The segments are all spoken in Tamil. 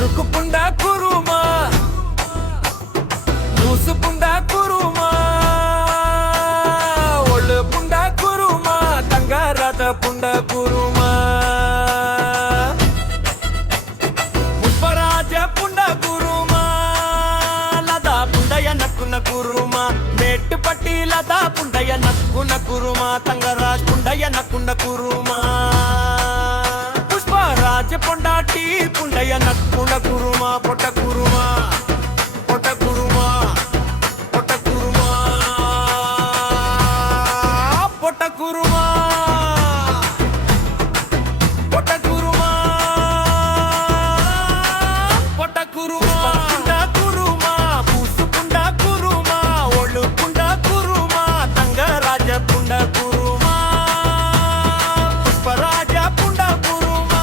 குறுக்கு புண்டா குருமா மூசு புண்டா குருமா ஒள்ளு புண்டா குருமா தங்காராத புண்டா குருமா முப்பராஜ புண்டா குருமா லதா புண்டைய நக்குன குருமா மேட்டுப்பட்டி லதா புண்டைய நக்குன குருமா தங்கராஜ் புண்டைய நக்குன குருமா புஷ்பராஜ பொண்டாட்டி புண்டைய நக்குன குருமா பொட்ட குருமா பொட்ட குருமா பொட்ட குருமா பொட்ட குருமா பொட்ட குருமா பொட்ட குருமா புண்டா குருமா பூசு புண்டா குருமா ஒழு புண்டா குருமா தங்கராஜ புண்டா குருமா புஷ்பராஜ புண்டா குருமா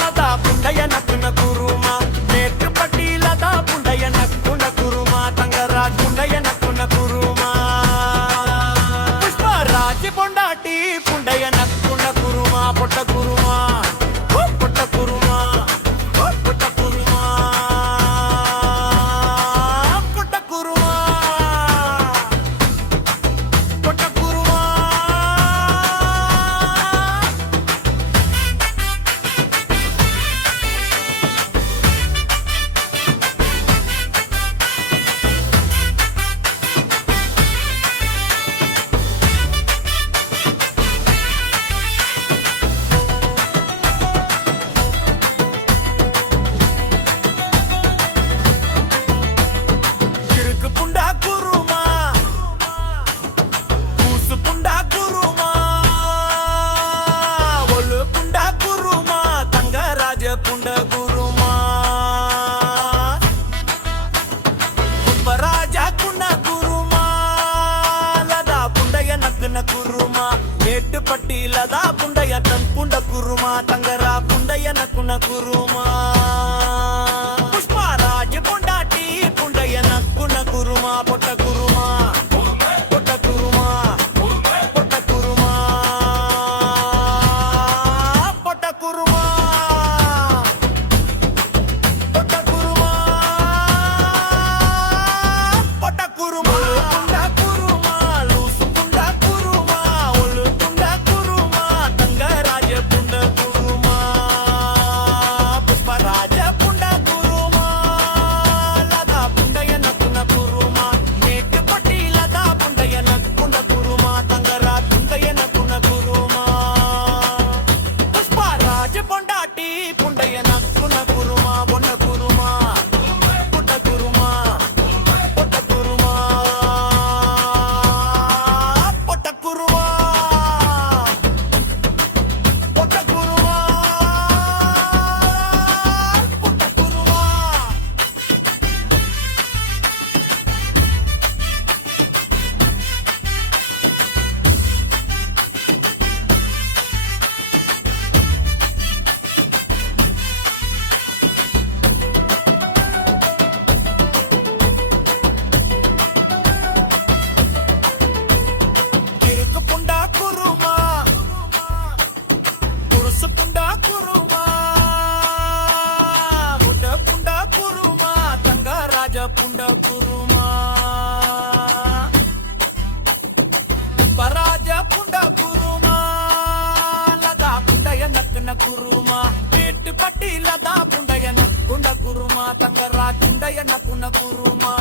லதா புண்டைய நக்குன குருமா மேட்டுப்பட்டி லதா புண்டைய நக்குன குருமா தங்கராஜ் புண்டைய நக்குன குருமா புஷ்பராஜ பொண்டாட்டி புண்டைய நக்குன குருமா பொட்ட குருமா பொட்ட குருமா பொட்ட குருமா பொட்ட குருமா பொட்ட குருமா கிறுக்கு புண்டா குருமா பூசு புண்டா குருமா ஒழு புண்டா குருமா தங்கராஜ புண்ட குருமா புஷ்பராஜா குண குருமா லதா புண்டைய நக்குன குருமா மேட்டுப்பட்டி லதா புண்டைய தன் புண்ட குருமா தங்கரா புண்டைய நக்குன குருமா புஷ்பராஜ பொண்டாட்டி புண்டைய நக்குன குருமா பொட்ட குருமா பொட்ட குருமா பொட்ட குருமா பொட்ட குருமா பொட்ட குருமா பொட்ட குருமா புண்டா குருமா லூசு புண்டா குருமா ஒழு புண்டா குருமா தங்கராஜ புண்ட குருமா புஷ்பராஜ புண்டா குருமா லதா புண்டைய நக்குன குருமா மேட்டுப்பட்டி லதா புண்டைய நக்குன குருமா தங்கரா புண்டைய நக்குன குருமா புஷ்பராஜ பொண்டாட்டி புண்டைய நக்குன குருமா பொன்ன குருமா பொட்ட குருமா பொட்ட குருமா பொட்ட குருமா பொட்ட குருமா பொட்ட குருமா கிறுக்கு புண்டா குருமா புருசு புண்டா குருமா முட்ட புண்டா குருமா தங்கராஜ புண்டா குருமா பராஜ புண்டா குருமா லதா புண்டைய நக்குன குருமா மேட்டுப்பட்டி லதா புண்டைய நக்குன குருமா தங்கராஜ் புண்டைய நக்குன குருமா